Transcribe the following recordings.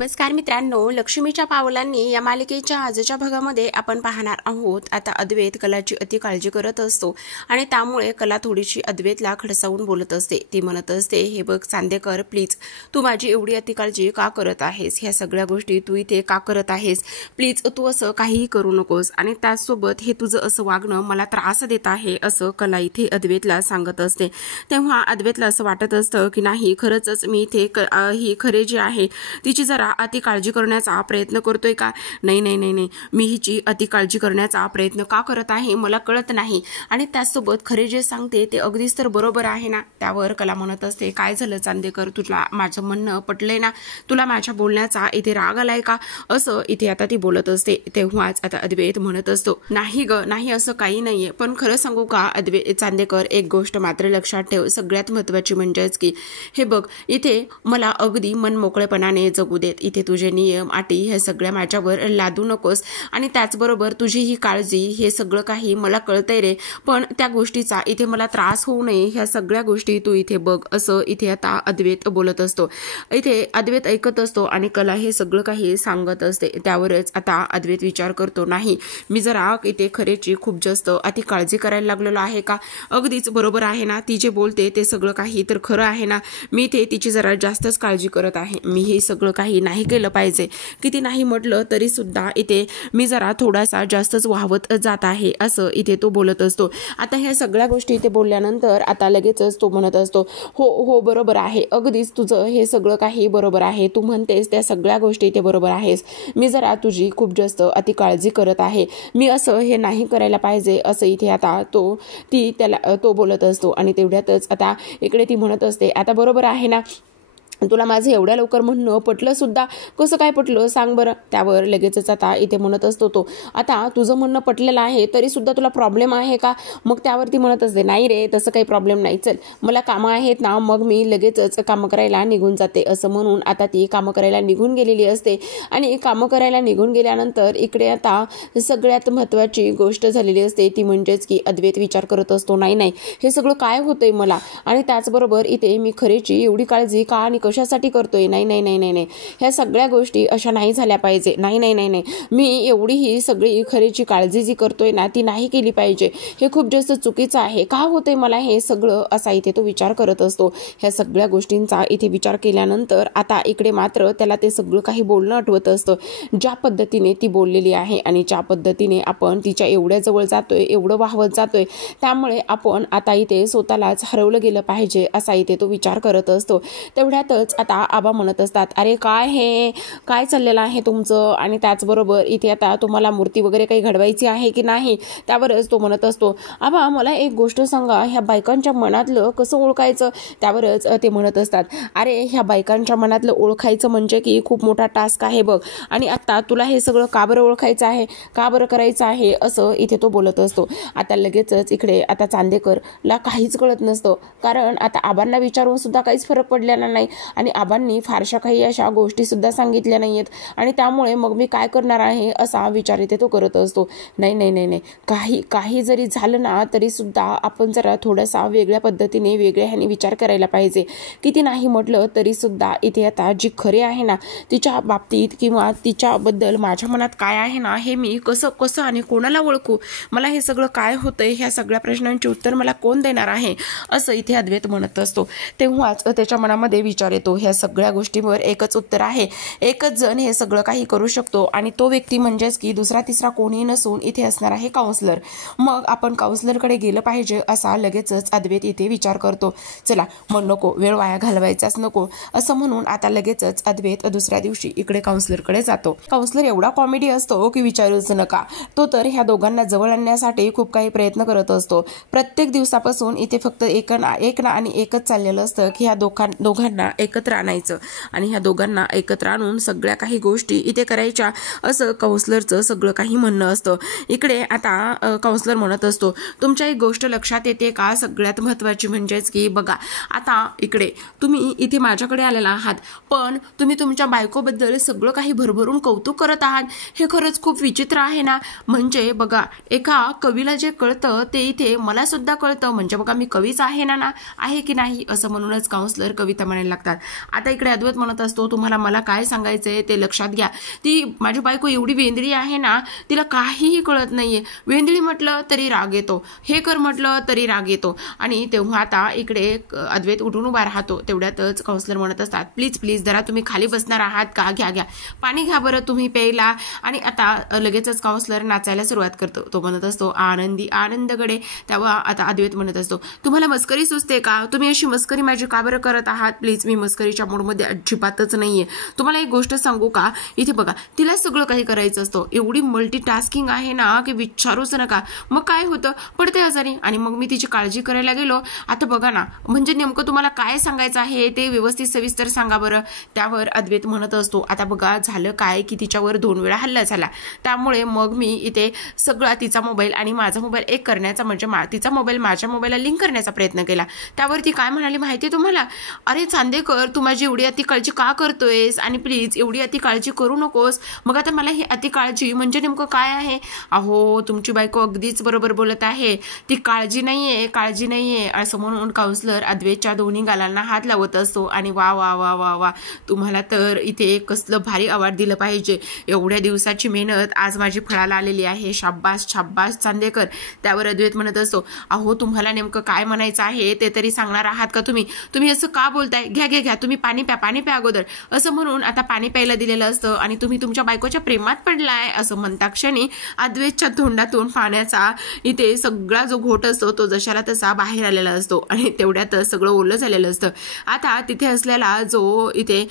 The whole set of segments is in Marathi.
नमस्कार मित्रांनो, लक्ष्मीच्या पावलांनी या मालिकेच्या आजच्या भागामध्ये आपण पाहणार आहोत. आता अद्वैत कलाची अति काळजी करत असतो आणि त्यामुळे कला थोडीशी अद्वैतला खडसावून बोलत असते. ती म्हणत असते, हे बघ चांदेकर, प्लीज तू माझी एवढी अति काळजी का करत आहेस? ह्या सगळ्या गोष्टी तू इथे का करत आहेस? प्लीज तू असं काहीही करू नकोस आणि त्याचसोबत हे तुझं असं वागणं मला त्रास देत आहे असं कला इथे अद्वैतला सांगत असते. तेव्हा अद्वैतला असं वाटत असतं की नाही, खरंच मी इथे ही खरे जे आहे तिची जरा अति काळजी करण्याचा प्रयत्न करतोय का? नाही नाही नाही नाही, मी हिची अति काळजी करण्याचा प्रयत्न का करत आहे मला कळत नाही. आणि त्याचसोबत खरे जे सांगते ते अगदीच तर बरोबर आहे ना? त्यावर कला म्हणत असते, काय झालं चांदेकर, तुला माझं म्हणणं पटलंय ना? तुला माझ्या बोलण्याचा इथे राग आलाय का? असं इथे आता ती बोलत असते. तेव्हाच आता अद्वैत म्हणत असतो, नाही ग नाही, असं काही नाहीये. पण खरं सांगू का अद्वैत चांदेकर, एक गोष्ट मात्र लक्षात ठेव, सगळ्यात महत्वाची म्हणजेच की हे बघ, इथे मला अगदी मनमोकळेपणाने जगू देत. इथे तुझे नियम अटी हे सगळ्या माझ्यावर लादू नकोस. आणि त्याचबरोबर तुझी ही काळजी हे सगळं काही मला कळतंय रे, पण त्या गोष्टीचा इथे मला त्रास होऊ नये ह्या सगळ्या गोष्टी तू इथे बघ. असं इथे आता अद्वैत बोलत असतो. इथे अद्वैत ऐकत असतो आणि कला हे सगळं काही सांगत असते. त्यावरच आता अद्वैत विचार करतो, नाही मी जरा इथे खरेची खूप जास्त अति काळजी करायला लागलेलो आहे का? अगदीच बरोबर आहे ना, ती जे बोलते ते सगळं काही तर खरं आहे ना? मी इथे तिची जरा जास्तच काळजी करत आहे. मी हे सगळं काही नाही केलं पाहिजे. किती नाही म्हटलं तरी सुद्धा इथे मी जरा थोडासा जास्तच वाहवत जात आहे असं इथे तो बोलत असतो. आता ह्या सगळ्या गोष्टी इथे बोलल्यानंतर आता लगेचच तो म्हणत असतो, हो हो बरोबर आहे, अगदीच तुझं हे सगळं काही बरोबर आहे. तू म्हणतेस त्या सगळ्या गोष्टी इथे बरोबर आहेस. मी जरा तुझी खूप जास्त अति काळजी करत आहे. मी असं हे नाही करायला पाहिजे असं इथे आता तो बोलत असतो. आणि तेवढ्यातच आता इकडे ती म्हणत असते, आता बरोबर आहे ना, तुला माझं एवढ्या लवकर म्हणणं पटलं सुद्धा? कसं काय पटलं सांग बरं? त्यावर लगेचच आता इथे म्हणत असतो तो, आता तुझं म्हणणं पटलेलं आहे तरी सुद्धा तुला प्रॉब्लेम आहे का? मग त्यावरती म्हणत असते, नाही रे तसं काही प्रॉब्लेम नाही, चल मला कामं आहेत ना, मग मी लगेचच कामं करायला निघून जाते. असं म्हणून आता ती कामं करायला निघून गेलेली असते. आणि कामं करायला निघून गेल्यानंतर इकडे आता सगळ्यात महत्त्वाची गोष्ट झालेली असते ती म्हणजेच की अद्वैत विचार करत असतो, नाही नाही हे सगळं काय होतंय मला? आणि त्याचबरोबर इथे मी खरेची एवढी काळजी का आणि कशासाठी करतोय? नाही नाही नाही नाही नाही, ह्या सगळ्या गोष्टी अशा नाही झाल्या पाहिजे. नाही नाही नाही नाही, मी एवढी ही सगळी खरेची काळजी जी करतोय ना ती नाही केली पाहिजे. हे खूप जास्त चुकीचं आहे. का होतंय मला हे सगळं? असा इथे तो विचार करत असतो. ह्या सगळ्या गोष्टींचा इथे विचार केल्यानंतर आता इकडे मात्र त्याला ते सगळं काही बोलणं आठवत असतं, ज्या पद्धतीने ती बोललेली आहे आणि ज्या पद्धतीने आपण तिच्या एवढ्या जवळ जातोय, एवढं वाहवत जातोय, त्यामुळे आपण आता इथे स्वतःलाच हरवलं गेलं पाहिजे असा इथे तो विचार करत असतो. तेवढ्यात आता आबा म्हणत असतात, अरे काय चाललेलं आहे तुमचं? आणि त्याचबरोबर इथे आता तुम्हाला मूर्ती वगैरे काही घडवायची आहे की नाही? त्यावरच तो म्हणत असतो, आबा मला एक गोष्ट सांगा, ह्या बायकांच्या मनातलं कसं ओळखायचं? त्यावरच ते म्हणत असतात, अरे ह्या बायकांच्या मनातलं ओळखायचं म्हणजे की खूप मोठा टास्क आहे बघ. आणि आता तुला हे सगळं का बरं ओळखायचं आहे, का बरं करायचं आहे असं इथे तो बोलत असतो. आता लगेचच इकडे आता चांदेकरला काहीच कळत नसतं, कारण आता आबांना विचारून सुद्धा काहीच फरक पडलेला नाही आणि आबांनी फारशा काही अशा गोष्टी सुद्धा सांगितल्या नाहीयेत. आणि त्यामुळे मग मी काय करणार आहे असा विचार इथे तो करत असतो. नाही नाही नाही नाही, काही जरी झालं ना तरी सुद्धा आपण जरा थोडासा वेगळ्या पद्धतीने वेगळ्या ह्याने विचार करायला पाहिजे. किती नाही म्हटलं तरी सुद्धा इथे आता जी खरे आहे ना तिच्या बाबतीत किंवा तिच्याबद्दल माझ्या मनात काय आहे ना हे मी कसं आणि कोणाला ओळखू? मला हे सगळं काय होतंय, ह्या सगळ्या प्रश्नांची उत्तर मला कोण देणार आहे असं इथे अद्वैत म्हणत असतो. तेव्हाच त्याच्या मनामध्ये विचार येतो, ह्या सगळ्या गोष्टींवर एकच उत्तर आहे, एकच जण हे सगळं काही करू शकतो आणि तो व्यक्ती म्हणजेच की दुसरा तिसरा कोणी नसून इथे असणार आहे काउन्सलर. मग आपण काउन्सलरकडे गेलं पाहिजे असा लगेचच अद्वैत इथे विचार करतो. चला मग नको, वेळ वाया घालवायचाच नको असं म्हणून आता लगेचच अद्वैत दुसऱ्या दिवशी इकडे काउन्सलरकडे जातो. काउन्सलर एवढा कॉमेडी असतो की विचारूच नका. तो तर ह्या दोघांना जवळ आणण्यासाठी खूप काही प्रयत्न करत असतो. प्रत्येक दिवसापासून इथे फक्त एक ना आणि एकच चाललेलं असतं की ह्या दोघांना एकत्र आणायचं आणि ह्या दोघांना एकत्र आणून सगळ्या काही गोष्टी इथे करायच्या असं काउन्सलरचं सगळं काही म्हणणं असतं. इकडे आता काउन्सलर म्हणत असतो, तुमच्या एक गोष्ट लक्षात येते का? सगळ्यात महत्त्वाची म्हणजेच की बघा, आता इकडे तुम्ही इथे माझ्याकडे आलेला आहात, पण तुम्ही तुमच्या बायकोबद्दल सगळं काही भरभरून कौतुक करत आहात. हे खरंच खूप विचित्र आहे ना. म्हणजे बघा, एका कवीला जे कळतं ते इथे मला सुद्धा कळतं. म्हणजे बघा, मी कवीच आहे ना आहे की नाही? असं म्हणूनच काउन्सलर कविता म्हणायला लागतात. असतात. आता इकडे अद्वैत म्हणत असतो, तुम्हाला मला काय सांगायचंय ते लक्षात घ्या. ती माझी बायको एवढी वेंदळी आहे ना, तिला काहीही कळत नाहीये. वेंदळी म्हटलं तरी राग येतो, हे कर म्हटलं तरी राग येतो. आणि तेव्हा आता इकडे अद्वैत उठून उभा राहतो. तेवढ्यातच काउन्सिलर म्हणत असतात, प्लीज प्लीज जरा तुम्ही खाली बसणार आहात का, घ्या घ्या पाणी घ्या बरं तुम्ही प्यायला. आणि आता लगेचच काउन्सिलर नाचायला सुरुवात करतो. तो म्हणत असतो, आनंदी आनंदगडे. तेव्हा आता अद्वैत म्हणत असतो, तुम्हाला मस्करी सुचते का, तुम्ही अशी मस्करी माझी का बरं करत आहात. प्लीज मी मस्करीच्या मूडमध्ये अजिबातच नाहीये. तुम्हाला एक गोष्ट सांगू का, इथे बघा तिला सगळं काही करायचं असतं, एवढी मल्टीटास्किंग आहे ना की विचारूच नका. मग काय होतं, पडते आजारी आणि मग मी तिची काळजी करायला गेलो. आता बघा ना, म्हणजे नेमकं तुम्हाला काय सांगायचं आहे ते व्यवस्थित सविस्तर सांगा बरं. त्यावर अद्वैत म्हणत असतो, आता बघा झालं काय की तिच्यावर 2 वेळा हल्ला झाला, त्यामुळे मग मी इथे सगळा तिचा मोबाईल आणि माझा मोबाईल एक करण्याचा, म्हणजे तिचा मोबाईल माझ्या मोबाईलला लिंक करण्याचा प्रयत्न केला. त्यावर ती काय म्हणाली माहिती तुम्हाला, अरे चांदेकर तू माझी एवढी अति काळजी का करतोयस, आणि प्लीज एवढी अति काळजी करू नकोस. मग आता मला ही अति काळजी म्हणजे नेमकं काय आहे. अहो तुमची बायको अगदीच बरोबर बोलत आहे, ती काळजी नाहीये, काळजी नाहीये असं म्हणून काउन्सिलर अद्वैतच्या दोन्ही गालांना हात लावत असतो. आणि वा वा वा वा वा, तुम्हाला तर इथे कसलं भारी अवॉर्ड दिलं पाहिजे, एवढ्या दिवसाची मेहनत आज माझी फळाला आलेली आहे, शाब्बास शाब्बास चांदेकर. त्यावर अद्वैत म्हणत असतो, अहो तुम्हाला नेमकं काय म्हणायचं आहे ते तरी सांगणार आहात का तुम्ही असं का बोलताय, घ्या घ्या घ्या तुम्ही पाणी प्या अगोदर. असं म्हणून आता पाणी प्यायला दिलेलं असतं आणि तुम्ही तुमच्या बायकोच्या प्रेमात पडलाय असं म्हणता क्षणी अद्वैतच्या तोंडातून पाण्याचा इथे सगळा जो घोट असतो तो जशाला तसा बाहेर आलेला असतो आणि तेवढ्यातच सगळं ओलं झालेलं असतं. आता तिथे असलेला जो इथे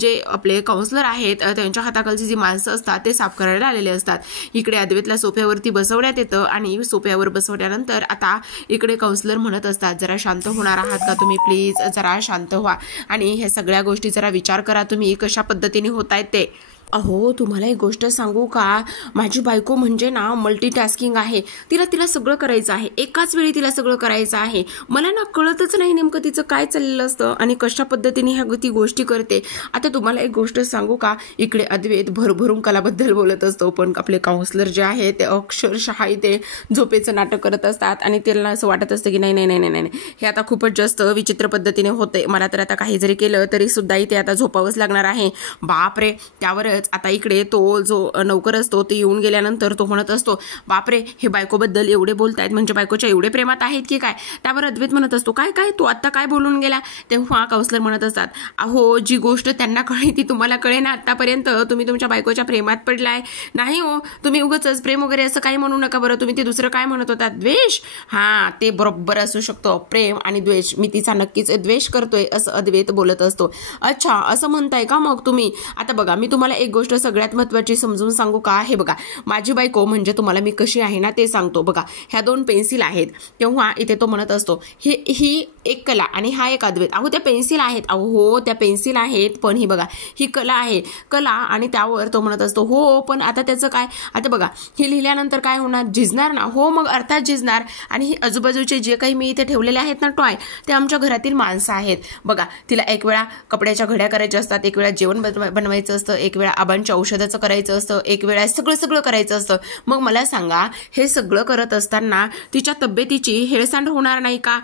जे आपले काउन्सिलर आहेत त्यांच्या हाताखालची जी माणसं असतात ते साफ करायला आलेले असतात. इकडे अद्वैतला सोफ्यावरती बसवण्यात येतं आणि सोफ्यावर बसवल्यानंतर आता इकडे काउन्सिलर म्हणत असतात, जरा शांत होणार आहात का तुम्ही, प्लीज जरा शांत व्हा आणि ह्या सगळ्या गोष्टी जरा विचार करा तुम्ही कशा पद्धतीने होत आहेत ते. अहो तुम्हाला एक गोष्ट सांगू का, माझी बायको म्हणजे ना मल्टीटास्किंग आहे, तिला सगळं करायचं आहे, एकाच वेळी तिला सगळं करायचं आहे. मला ना कळतच नाही नेमकं तिचं काय चाललेलं असतं आणि कशा पद्धतीने ह्या ती गोष्टी करते. आता तुम्हाला एक गोष्ट सांगू का, इकडे अद्वैत भरभरून कलाबद्दल बोलत असतो, पण आपले काउन्सिलर जे आहे ते अक्षरशः इथे झोपेचं नाटक करत असतात आणि त्यांना असं वाटत असतं की नाही नाही नाही नाही नाही हे आता खूपच जास्त विचित्र पद्धतीने होते, मला तर आता काही जरी केलं तरी सुद्धा इथे आता झोपावंच लागणार आहे. बापरे. त्यावर आता इकडे तो जो नौकर असतो ते येऊन गेल्यानंतर तो म्हणत असतो, बापरे हे बायकोबद्दल एवढे बोलतायत, म्हणजे बायकोच्या एवढे प्रेमात आहेत की काय. त्यावर अद्वैत म्हणत असतो, काय काय तू आता काय बोलून गेला. तेव्हा काउन्सिलर म्हणत असतात, अहो जी गोष्ट त्यांना कळली ती तुम्हाला कळे ना, आतापर्यंत तुम्ही तुमच्या बायकोच्या प्रेमात पडलाय नाही हो, तुम्ही उगाच प्रेम वगैरे असं काही म्हणू नका बरं. तुम्ही ते दुसरं काय म्हणत होता, द्वेष. हा ते बरोबर असू शकतो, प्रेम आणि द्वेष, मी तिचा नक्कीच द्वेष करतोय असं अद्वैत बोलत असतो. अच्छा असं म्हणताय का मग तुम्ही. आता बघा मी तुम्हाला एक गोष्ट सगळ्यात महत्त्वाची समजून सांगू का, हे बघा माझी बायको म्हणजे तुम्हाला मी कशी आहे ना ते सांगतो. बघा ह्या 2 पेन्सिल आहेत. तेव्हा इथे तो म्हणत असतो, ही एक कला आणि हा एक अद्वैत. अहो त्या पेन्सिल आहेत, अहो हो त्या पेन्सिल आहेत, पण ही बघा ही कला आहे, कला. आणि त्यावर तो म्हणत असतो, हो पण आता त्याचं काय. आता बघा हे लिहिल्यानंतर काय होणार, झिजणार ना. हो मग अर्थात झिजणार. आणि ही आजूबाजूचे जे काही मी इथे ठेवलेले आहेत ना टॉय, ते आमच्या घरातील माणसं आहेत. बघा तिला एक वेळा कपड्याच्या घड्या करायच्या असतात, एक वेळा जेवण बनवायचं असतं, एक वेळा आबांच्या औषधाचं करायचं असतं, एक वेळा सगळं करायचं असतं. मग मला सांगा हे सगळं करत असताना तिच्या तब्येतीची हेळसांड होणार नाही का.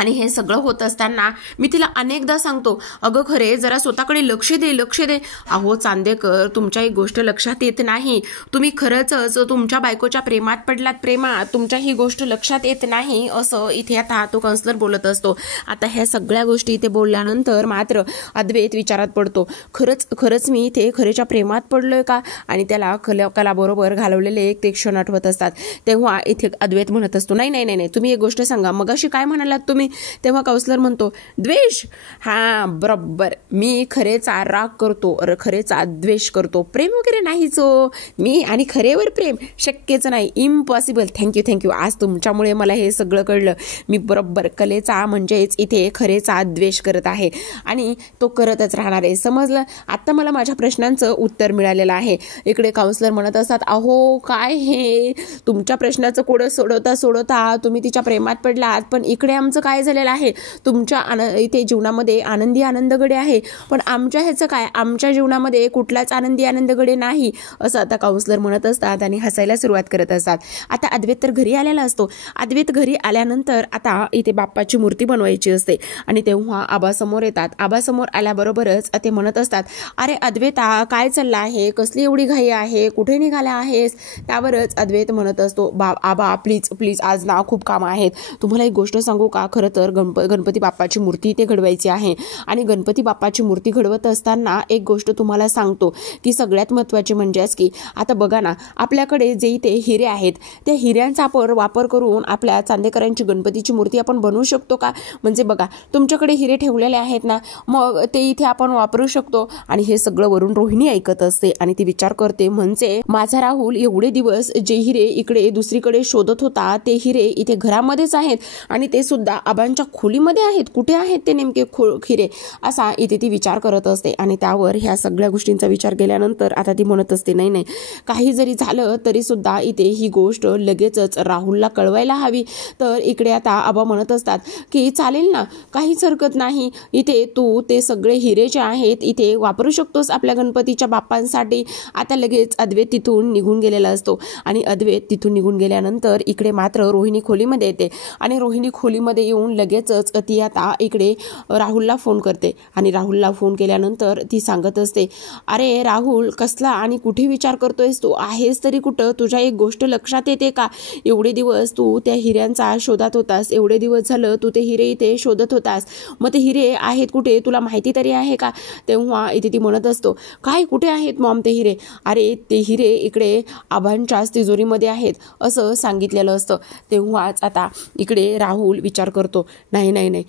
आणि हे सगळं होत असताना मी तिला अनेकदा सांगतो, अगं खरे जरा स्वतःकडे लक्ष दे. अहो चांदेकर तुमच्या एक गोष्ट लक्षात येत नाही, तुम्ही खरंच तुमच्या बायकोच्या प्रेमात पडलात, प्रेमात तुमच्या ही गोष्ट लक्षात येत नाही असं इथे आता तो काउन्सिलर बोलत असतो. आता ह्या सगळ्या गोष्टी इथे बोलल्यानंतर मात्र अद्वैत विचारात पडतो, खरंच मी इथे खरेच्या प्रेमात पडलोय का. आणि त्याला कलाबरोबर घालवलेले एक ते क्षण आठवत असतात. तेव्हा इथे अद्वैत म्हणत असतो, नाही नाही नाही तुम्ही एक गोष्ट सांगा, मगाशी काय म्हणालात तुम्ही. तेव्हा काउन्सिलर म्हणतो, द्वेष. हा बरोबर, मी खरेचा राग करतो, खरेचा द्वेष करतो, प्रेम वगैरे नाहीच हो. मी आणि खरेवर प्रेम शक्यच नाही, इम्पॉसिबल. थँक्यू आज तुमच्यामुळे मला हे सगळं कळलं. मी बरोबर कलेचा म्हणजेच इथे खरेचा द्वेष करत आहे आणि तो करतच राहणार आहे, समजलं. आता मला माझ्या प्रश्नांचं उत्तर मिळालेलं आहे. इकडे काउन्सिलर म्हणत असतात, अहो काय हे तुमच्या प्रश्नाचं कोडं सोडवता तुम्ही तिच्या प्रेमात पडलात, पण इकडे आमचं काय काय झालेलं आहे, तुमच्या इथे जीवनामध्ये आनंदी आनंदगडे आहे, पण आमच्या ह्याचं काय, आमच्या जीवनामध्ये कुठलाच आनंदी आनंदगडे नाही, असं आता काउन्सलर म्हणत असतात आणि हसायला सुरुवात करत असतात. आता अद्वैत तर घरी आलेला असतो. अद्वैत घरी आल्यानंतर आता इथे बाप्पाची मूर्ती बनवायची असते आणि तेव्हा आबा समोर येतात. आबा समोर आल्याबरोबरच ते म्हणत असतात, अरे अद्वैता, काय चाललं आहे, कसली एवढी घाई आहे, कुठे निघाला आहेस? त्यावरच अद्वैत म्हणत असतो, आबा प्लीज प्लीज, आज ना खूप काम आहेत. तुम्हाला एक गोष्ट सांगू का, खरं तर गणपती बाप्पाची मूर्ती इथे घडवायची आहे आणि गणपती बाप्पाची मूर्ती घडवत असताना एक गोष्ट तुम्हाला सांगतो की सगळ्यात महत्त्वाची म्हणजेच की आता बघा ना, आपल्याकडे जे इथे हिरे आहेत त्या हिऱ्यांचा आपण वापर करून आपल्या चांदेकरांची गणपतीची मूर्ती आपण बनवू शकतो का? म्हणजे बघा, तुमच्याकडे हिरे ठेवलेले आहेत ना, मग ते इथे आपण वापरू शकतो. आणि हे सगळं वरून रोहिणी ऐकत असते आणि ती विचार करते, म्हणजे माझा राहुल एवढे दिवस जे हिरे इकडे दुसरीकडे शोधत होता ते हिरे इथे घरामध्येच आहेत आणि ते सुद्धा आबांच्या खोलीमध्ये आहेत. कुठे आहेत ते नेमके हिरे, असा इथे ती विचार करत असते. आणि त्यावर ह्या सगळ्या गोष्टींचा विचार केल्यानंतर आता ती म्हणत असते, नाही नाही, काही जरी झालं तरी सुद्धा इथे ही गोष्ट लगेचच राहुलला कळवायला हवी. तर इकडे आता आबा म्हणत असतात की चालेल ना, काहीच हरकत नाही, इथे तू ते सगळे हिरे जे आहेत इथे वापरू शकतोस आपल्या गणपतीच्या बाप्पांसाठी. आता लगेच अद्वैत तिथून निघून गेलेला असतो आणि अद्वैत तिथून निघून गेल्यानंतर इकडे मात्र रोहिणी खोलीमध्ये येते आणि रोहिणी खोलीमध्ये येऊन लगेचच ती आता इकडे राहुलला फोन करते आणि राहुलला फोन केल्यानंतर ती सांगत असते, अरे राहुल, कसला आणि कुठे विचार करतोयस तू, आहेस तरी कुठं? तुझ्या एक गोष्ट लक्षात येते का, एवढे दिवस तू त्या हिऱ्यांचा शोधात होतास, एवढे दिवस झालं तू ते हिरे इथे शोधत होतास, मग ते हिरे आहेत कुठे, तुला माहिती तरी आहे का? तेव्हा इथे ती म्हणत असतो, काय कुठे आहेत मॉम ते हिरे? अरे ते हिरे इकडे आबांच्याच तिजोरीमध्ये आहेत असं सांगितलेलं असतं. तेव्हाच आता इकडे राहुल विचार करतो, नाही नाही नाही,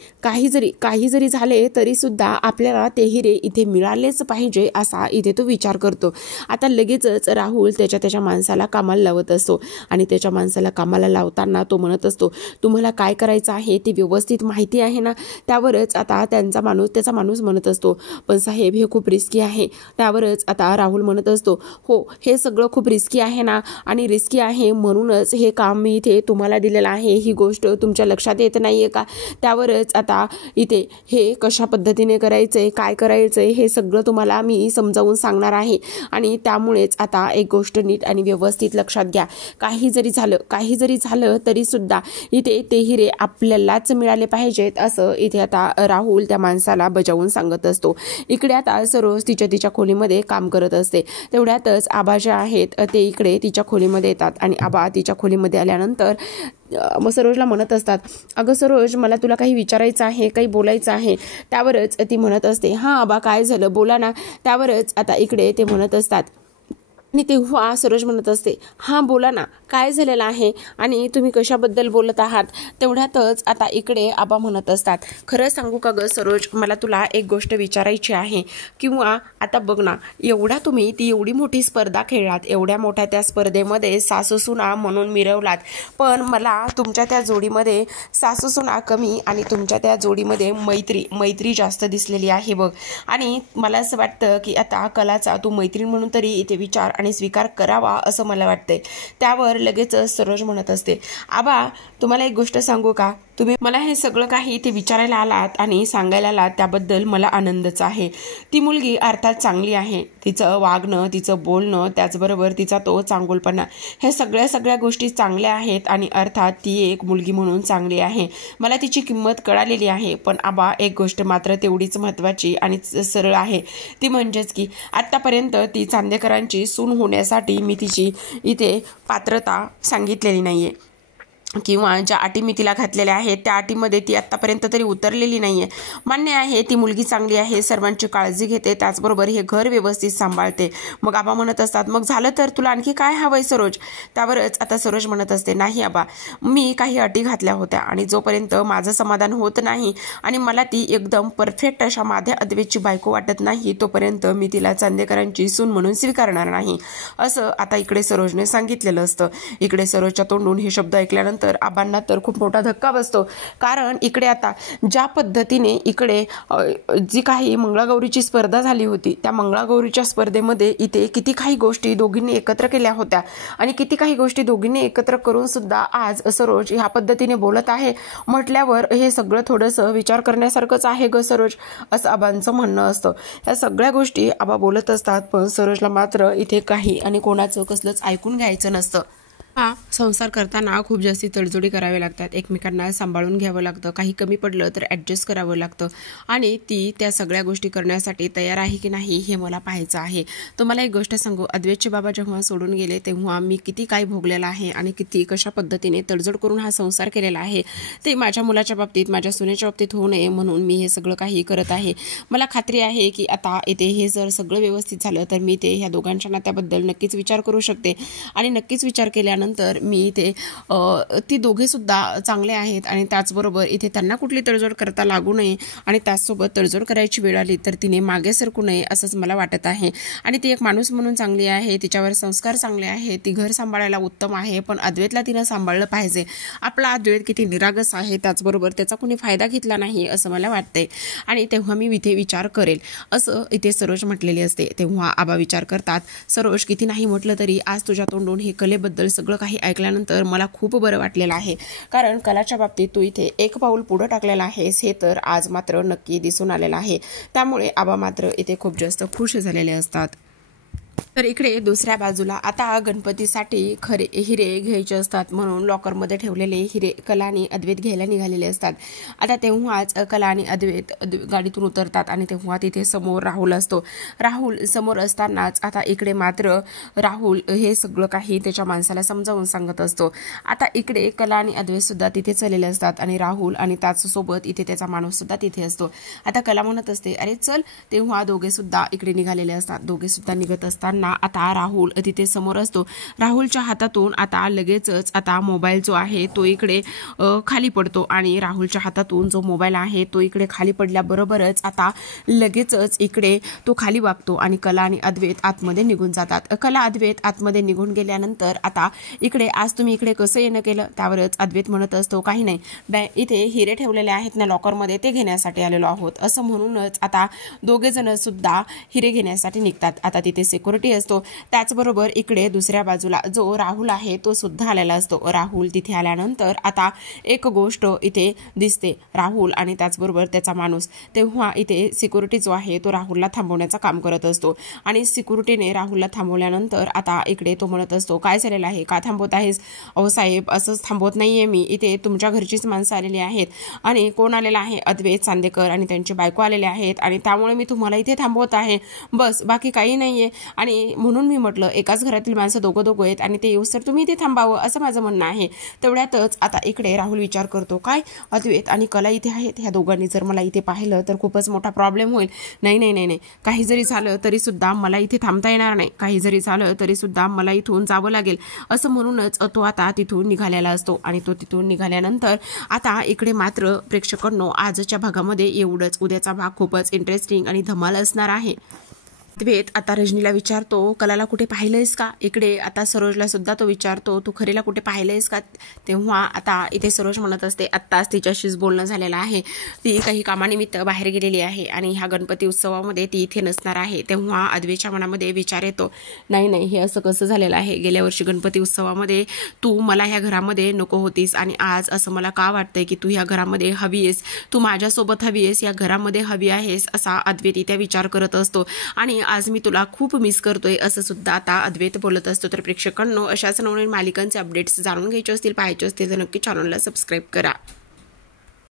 काही जरी झाले तरी सुद्धा आपल्याला ते हिरे इथे मिळालेच पाहिजे, असा इथे तो विचार करतो. आता लगेचच राहुल त्याच्या माणसाला कामाला लावत असतो आणि त्याच्या माणसाला कामाला लावताना तो म्हणत असतो, तुम्हाला काय करायचं आहे ते व्यवस्थित माहिती आहे ना? त्यावरच आता त्याचा माणूस म्हणत असतो, पण साहेब हे खूप रिस्की आहे. त्यावरच आता राहुल म्हणत असतो, हो हे सगळं खूप रिस्की आहे ना, आणि रिस्की आहे म्हणूनच हे काम मी इथे तुम्हाला दिलेलं आहे, ही गोष्ट तुमच्या लक्षात येत नाहीये का? त्यावरच आता इथे हे कशा पद्धतीने करायचंय, काय करायचंय, हे सगळं तुम्हाला मी समजावून सांगणार आहे. आणि त्यामुळेच आता एक गोष्ट नीट आणि व्यवस्थित लक्षात घ्या, काही जरी झालं तरी सुद्धा इथे ते हिरे आपल्यालाच मिळाले पाहिजेत, असं इथे आता राहुल त्या माणसाला बजावून सांगत असतो. इकडे आता सरोज तिच्या खोलीमध्ये काम करत असते. तेवढ्यातच आबा जे आहेत ते इकडे तिच्या खोलीमध्ये येतात आणि आबा तिच्या खोलीमध्ये आल्यानंतर मग सरोजला म्हणत असतात, अगं सरोज, मला तुला काही विचारायचं आहे, काही बोलायचं आहे. त्यावरच ती म्हणत असते, हां आबा काय झालं, बोला ना. त्यावरच आता इकडे ते म्हणत असतात आणि तेव्हा सरोज म्हणत असते, हां बोला ना, काय झालेलं आहे आणि तुम्ही कशाबद्दल बोलत आहात? तेवढ्यातच आता इकडे आबा म्हणत असतात, खरं सांगू का गं सरोज, मला तुला एक गोष्ट विचारायची आहे. किंवा आता बघ ना, तुम्ही ती एवढी मोठी स्पर्धा खेळलात, एवढ्या मोठ्या त्या स्पर्धेमध्ये सासूसुना म्हणून मिरवलात, पण मला तुमच्या त्या जोडीमध्ये सासूसुना कमी आणि तुमच्या त्या जोडीमध्ये मैत्री जास्त दिसलेली आहे बघ. आणि मला असं वाटतं की आता कलाचा तू मैत्रीण म्हणून तरी इथे विचार आणि स्वीकार करावा असं मला वाटतंय. त्यावर लगेच सरोज म्हणत असते, आबा तुम्हाला एक गोष्ट सांगू का, तुम्ही मला हे सगळं काही इथे विचारायला आलात आणि सांगायला आलात त्याबद्दल मला आनंदच आहे. ती मुलगी अर्थात चांगली आहे, तिचं वागणं, तिचं बोलणं, त्याचबरोबर तिचा तो चांगुलपणा, हे सगळ्या गोष्टी चांगल्या आहेत आणि अर्थात ती एक मुलगी म्हणून चांगली आहे, मला तिची किंमत कळालेली आहे. पण आबा एक गोष्ट मात्र तेवढीच महत्त्वाची आणि सरळ आहे, ती म्हणजेच की आत्तापर्यंत ती चांदेकरांची सून होण्यासाठी मी तिची इथे पात्रता सांगितलेली नाहीये, किंवा ज्या अटी मी तिला घातलेल्या आहेत त्या अटीमध्ये ती आत्तापर्यंत तरी उतरलेली नाही आहे. मान्य आहे, ती मुलगी चांगली आहे, सर्वांची काळजी घेते, त्याचबरोबर हे घर व्यवस्थित सांभाळते. मग आबा म्हणत असतात, मग झालं तर तुला आणखी काय हवंय सरोज? त्यावरच आता सरोज म्हणत असते, नाही आबा, मी काही अटी घातल्या होत्या आणि जोपर्यंत माझं समाधान होत नाही आणि मला ती एकदम परफेक्ट अशा माझ्या अद्वैतची बायको वाटत नाही, तोपर्यंत मी तिला चांदेकरांची सून म्हणून स्वीकारणार नाही, असं आता इकडे सरोजने सांगितलेलं असतं. इकडे सरोजच्या तोंडून हे शब्द ऐकल्यानंतर तर आबांना तर खूप मोठा धक्का बसतो, कारण इकडे आता ज्या पद्धतीने इकडे जी काही मंगळागौरीची स्पर्धा झाली होती, त्या मंगळागौरीच्या स्पर्धेमध्ये इथे किती काही गोष्टी दोघींनी एकत्र केल्या होत्या आणि किती काही गोष्टी दोघींनी एकत्र करून सुद्धा आज सरोज ह्या पद्धतीने बोलत आहे म्हटल्यावर हे सगळं थोडंसं विचार करण्यासारखंच आहे ग सरोज, असं आबांचं म्हणणं असतं. या सगळ्या गोष्टी आबा बोलत असतात, पण सरोजला मात्र इथे काही आणि कोणाचं कसलंच ऐकून घ्यायचं नसतं. संसार करताना खूप जास्ती तडजोडी करावे लागतात, एकमेकांना सांभाळून घ्यावं लागतं, काही कमी पडलं तर ॲडजस्ट करावं लागतं आणि ती त्या सगळ्या गोष्टी करण्यासाठी तयार आहे की नाही हे मला पाहायचं आहे. तुम्हाला एक गोष्ट सांगू, अद्वैतचे बाबा जेव्हा सोडून गेले तेव्हा मी किती काय भोगलेला आहे आणि किती कशा पद्धतीने तडजोड करून हा संसार केलेला आहे, ते माझ्या मुलाच्या बाबतीत, माझ्या सुनेच्या बाबतीत होऊ नये म्हणून मी हे सगळं काही करत आहे. मला खात्री आहे की आता इथे हे जर सगळं व्यवस्थित झालं तर मी ते ह्या दोघांच्या नात्याबद्दल नक्कीच विचार करू शकते आणि नक्कीच विचार केल्यानंतर मी इथे ती दोघे सुद्धा चांगले आहेत आणि त्याचबरोबर इथे त्यांना कुठली तडजोड करता लागू नये आणि त्याचसोबत तडजोड करायची वेळ आली तर तिने मागे सरकू नये असंच मला वाटत आहे. आणि ती एक माणूस म्हणून चांगली आहे, तिच्यावर संस्कार चांगले आहे, ती घर सांभाळायला उत्तम आहे, पण अद्वैतला तिनं सांभाळलं पाहिजे. आपला अद्वैत किती निरागस आहे, त्याचबरोबर त्याचा कुणी फायदा घेतला नाही असं मला वाटतंय आणि तेव्हा मी इथे विचार करेल असं इथे सरोज म्हटलेली असते. तेव्हा आबा विचार करतात, सरोज किती नाही म्हटलं तरी आज तुझ्या तोंडून हे कलेबद्दल सगळं काही ऐकल्यानंतर मला खूप बरं वाटलेलं आहे, कारण कलाच्या बाबतीत तू इथे एक पाऊल पुढे टाकलेलं आहेस हे तर आज मात्र नक्की दिसून आलेलं आहे. त्यामुळे आबा मात्र इथे खूप जास्त खुश झालेले असतात. तर इकडे दुसऱ्या बाजूला आता गणपतीसाठी खरे हिरे घ्यायचे असतात म्हणून लॉकरमध्ये ठेवलेले हिरे कला आणि अद्वैत घ्यायला निघालेले असतात. आता तेव्हाच कला आणि अद्वैत गाडीतून उतरतात आणि तेव्हा तिथे समोर राहुल असतो. राहुल समोर असतानाच आता इकडे मात्र राहुल हे सगळं काही त्याच्या माणसाला समजावून सांगत असतो. आता इकडे कला आणि अद्वैत सुद्धा तिथे चाललेले असतात आणि राहुल आणि त्याचसोबत इथे त्याचा माणूस सुद्धा तिथे असतो. आता कला म्हणत असते अरे चल, तेव्हा दोघे सुद्धा इकडे निघालेले असतात. दोघे सुद्धा निघत असताना आता राहुल तिथे समोर असतो. राहुलच्या हातातून आता लगेचच आता मोबाईल जो आहे तो इकडे खाली पडतो आणि राहुलच्या हातातून जो मोबाईल आहे तो इकडे खाली पडल्याबरोबरच आता लगेचच इकडे तो खाली वागतो आणि कला आणि अद्वैत आतमध्ये निघून जातात. कला अद्वैत आतमध्ये निघून गेल्यानंतर आता इकडे आज तुम्ही इकडे कसं येणं केलं, त्यावरच अद्वैत म्हणत असतो काही नाही, इथे हिरे ठेवलेले आहेत ना लॉकरमध्ये ते घेण्यासाठी आलेलो आहोत असं म्हणूनच आता दोघे जण सुद्धा हिरे घेण्यासाठी निघतात. आता तिथे सिक्युरिटी असतो. त्याचबरोबर इकडे दुसऱ्या बाजूला जो राहुल आहे तो सुद्धा आलेला असतो. राहुल तिथे आल्यानंतर आता एक गोष्ट इथे दिसते, राहुल आणि त्याचबरोबर त्याचा माणूस. तेव्हा इथे सिक्युरिटी जो आहे तो राहुलला थांबवण्याचं काम करत असतो आणि सिक्युरिटीने राहुलला थांबवल्यानंतर आता इकडे तो म्हणत असतो काय झालेलं आहे, का थांबवत आहेस? अहो साहेब, असंच थांबवत नाहीये मी, इथे तुमच्या घरचीच माणसं आलेली आहेत आणि कोण आलेला आहे? अद्वैत चांदेकर आणि त्यांची बायको आलेले आहेत आणि त्यामुळे मी तुम्हाला इथे थांबवत आहे, बस, बाकी काही नाहीये. आणि म्हणून मी म्हटलं एकाच घरातील माणसं दोघं आहेत आणि ते येऊस तर तुम्ही इथे थांबावं असं माझं म्हणणं आहे. तेवढ्यातच आता इकडे राहुल विचार करतो काय अद्वैत आणि कला इथे आहेत, ह्या दोघांनी जर मला इथे पाहिलं तर खूपच मोठा प्रॉब्लेम होईल. नाही, काही जरी झालं तरी सुद्धा मला इथे थांबता येणार नाही, काही जरी झालं तरी सुद्धा मला इथून जावं लागेल असं म्हणूनच तो आता तिथून निघालेला असतो. आणि तो तिथून निघाल्यानंतर आता इकडे मात्र प्रेक्षकांनो आजच्या भागामध्ये एवढंच. उद्याचा भाग खूपच इंटरेस्टिंग आणि धमाल असणार आहे. अद्वैत आता रजनीला विचारतो कलाला कुठे पाहिलंयस का? इकडे आता सरोजला सुद्धा तो विचारतो तू खरीला कुठे पाहिलंयस का? तेव्हा आता इथे सरोज म्हणत असते आत्ताच तिच्याशीच बोलणं झालेलं आहे, ती काही कामानिमित्त बाहेर गेलेली आहे आणि ह्या गणपती उत्सवामध्ये ती इथे नसणार आहे. तेव्हा अद्वैतच्या मनामध्ये विचार येतो नाही हे असं कसं झालेलं आहे, गेल्या वर्षी गणपती उत्सवामध्ये तू मला ह्या घरामध्ये नको होतीस आणि आज असं मला का वाटतंय की तू ह्या घरामध्ये हवी आहेस, तू माझ्यासोबत हवी आहेस, या घरामध्ये हवी आहेस असा अद्वैत इथे विचार करत असतो आणि आज मी तुला खूप मिस करतोय असं सुद्धा आता अद्वैत बोलत असतो. तर प्रेक्षकांनो अशाच नवनवीन मालिकांचे अपडेट्स जाणून घ्यायचे असतील, पाहायचे असतील तर नक्की चॅनलला सबस्क्राईब करा.